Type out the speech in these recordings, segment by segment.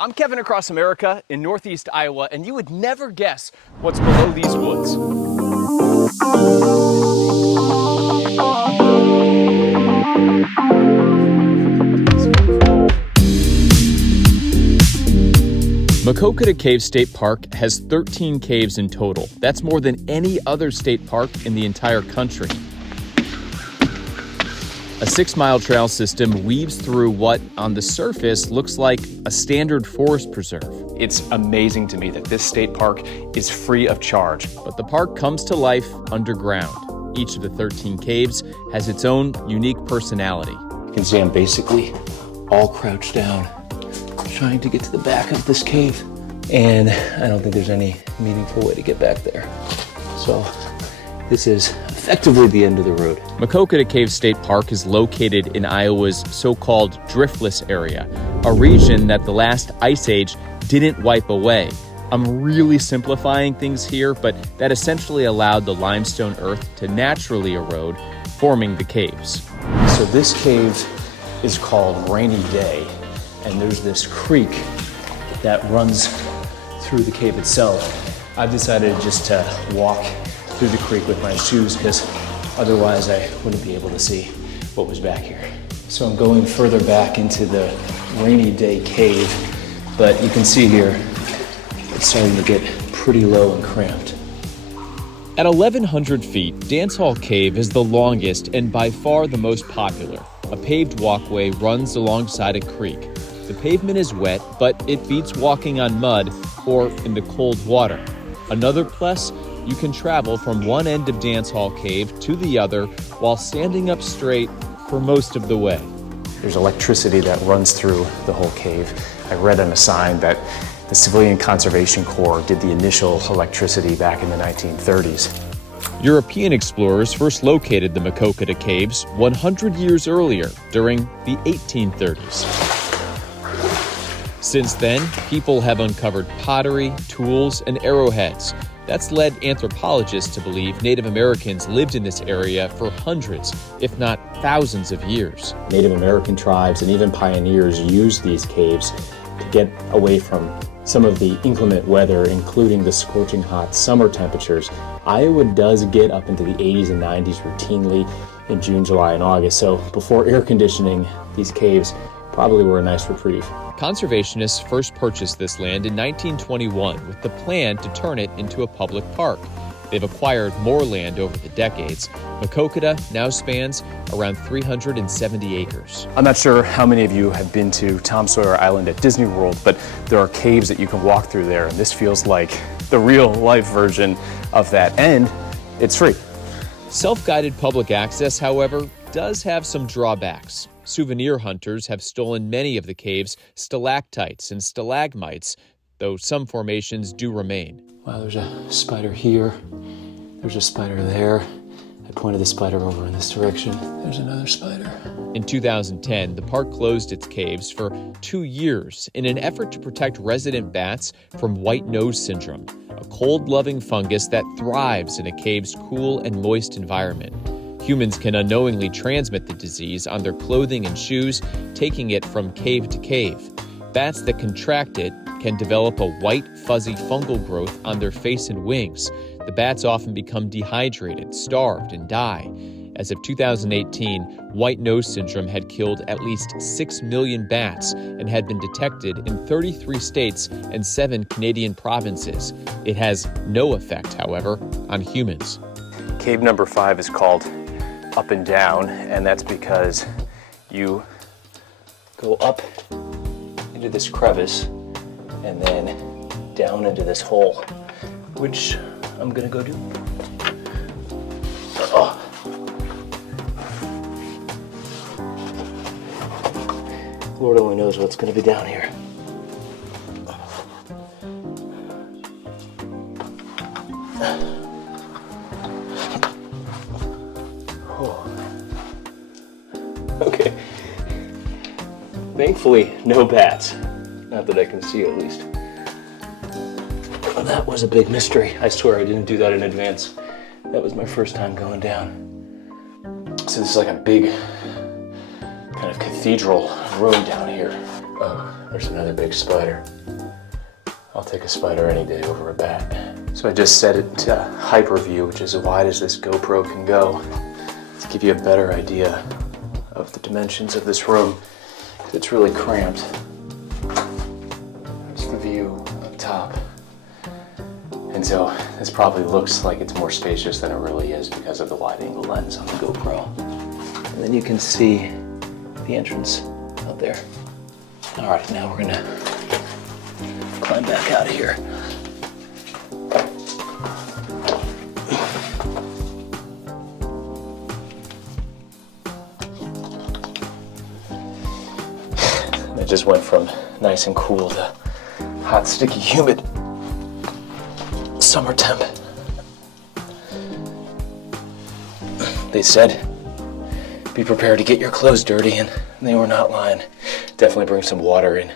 I'm Kevin across America in Northeast Iowa, and you would never guess what's below these woods. Maquoketa Caves State Park has 13 caves in total. That's more than any other state park in the entire country. A 6-mile trail system weaves through what, on the surface, looks like a standard forest preserve. It's amazing to me that this state park is free of charge. But the park comes to life underground. Each of the 13 caves has its own unique personality. You can see I'm basically all crouched down, trying to get to the back of this cave. And I don't think there's any meaningful way to get back there. So this is effectively the end of the road. Maquoketa Caves State Park is located in Iowa's so-called Driftless Area, a region that the last ice age didn't wipe away. I'm really simplifying things here, but that essentially allowed the limestone earth to naturally erode, forming the caves. So this cave is called Rainy Day, and there's this creek that runs through the cave itself. I've decided just to walk through the creek with my shoes because otherwise I wouldn't be able to see what was back here. So I'm going further back into the Rainy Day cave, but you can see here it's starting to get pretty low and cramped. At 1,100 feet, Dance Hall Cave is the longest and by far the most popular. A paved walkway runs alongside a creek. The pavement is wet, but it beats walking on mud or into cold water. Another plus, you can travel from one end of Dance Hall Cave to the other while standing up straight for most of the way. There's electricity that runs through the whole cave. I read on a sign that the Civilian Conservation Corps did the initial electricity back in the 1930s. European explorers first located the Maquoketa Caves 100 years earlier, during the 1830s. Since then, people have uncovered pottery, tools, and arrowheads. That's led anthropologists to believe Native Americans lived in this area for hundreds, if not thousands of years. Native American tribes and even pioneers used these caves to get away from some of the inclement weather, including the scorching hot summer temperatures. Iowa does get up into the 80s and 90s routinely in June, July, and August. So before air conditioning, these caves probably were a nice reprieve. Conservationists first purchased this land in 1921 with the plan to turn it into a public park. They've acquired more land over the decades. Maquoketa now spans around 370 acres. I'm not sure how many of you have been to Tom Sawyer Island at Disney World, but there are caves that you can walk through there, and this feels like the real life version of that, and it's free. Self-guided public access, however, does have some drawbacks. Souvenir hunters have stolen many of the cave's stalactites and stalagmites, though some formations do remain. Wow, there's a spider here. There's a spider there. I pointed the spider over in this direction. There's another spider. In 2010, the park closed its caves for 2 years in an effort to protect resident bats from white nose syndrome, a cold-loving fungus that thrives in a cave's cool and moist environment. Humans can unknowingly transmit the disease on their clothing and shoes, taking it from cave to cave. Bats that contract it can develop a white, fuzzy fungal growth on their face and wings. The bats often become dehydrated, starved, and die. As of 2018, white nose syndrome had killed at least 6 million bats and had been detected in 33 states and 7 Canadian provinces. It has no effect, however, on humans. Cave number 5 is called Up and Down, and that's because you go up into this crevice and then down into this hole, which I'm gonna go do. Oh. Lord only knows what's gonna be down here. Okay. Thankfully, no bats. Not that I can see, at least. Oh, that was a big mystery. I swear I didn't do that in advance. That was my first time going down. So this is like a big kind of cathedral room down here. Oh. there's another big spider. I'll take a spider any day over a bat. So I just set it to hyper view, which is as wide as this GoPro can go, to give you a better idea of the dimensions of this room. It's really cramped. That's the view up top. And so this probably looks like it's more spacious than it really is because of the wide angle lens on the GoPro. And then you can see the entrance out there. All right, now we're gonna climb back out of here. It just went from nice and cool to hot, sticky, humid summer temp. They said, be prepared to get your clothes dirty, and they were not lying. Definitely bring some water and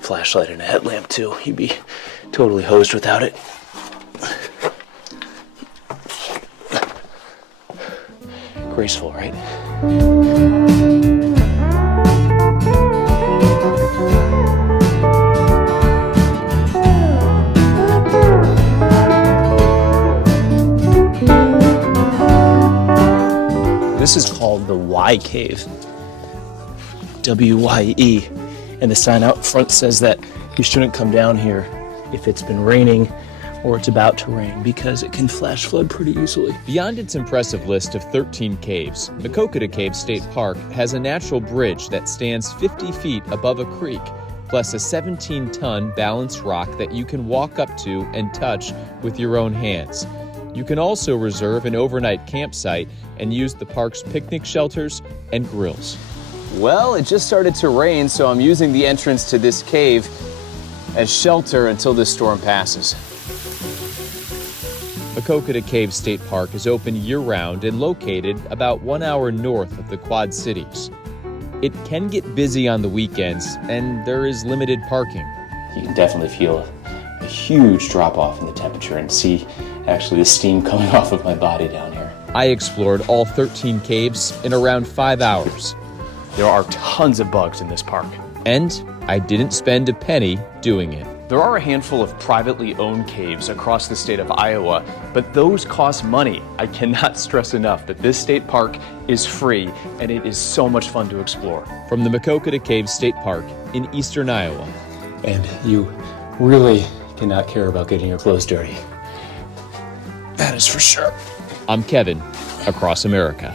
flashlight and a headlamp too. You'd be totally hosed without it. Graceful, right? This is called the Y Cave, W-Y-E, and the sign out front says that you shouldn't come down here if it's been raining or it's about to rain because it can flash flood pretty easily. Beyond its impressive list of 13 caves, Maquoketa Caves State Park has a natural bridge that stands 50 feet above a creek, plus a 17-ton balanced rock that you can walk up to and touch with your own hands. You can also reserve an overnight campsite and use the park's picnic shelters and grills. Well, it just started to rain, so I'm using the entrance to this cave as shelter until this storm passes. Maquoketa Caves State Park is open year-round and located about 1 hour north of the Quad Cities. It can get busy on the weekends, and there is limited parking. You can definitely feel a huge drop-off in the temperature and see actually the steam coming off of my body down here. I explored all 13 caves in around 5 hours. There are tons of bugs in this park. And I didn't spend a penny doing it. There are a handful of privately owned caves across the state of Iowa, but those cost money. I cannot stress enough that this state park is free, and it is so much fun to explore. From the Maquoketa Caves State Park in eastern Iowa. And you really cannot care about getting your clothes dirty. That is for sure. I'm Kevin, across America.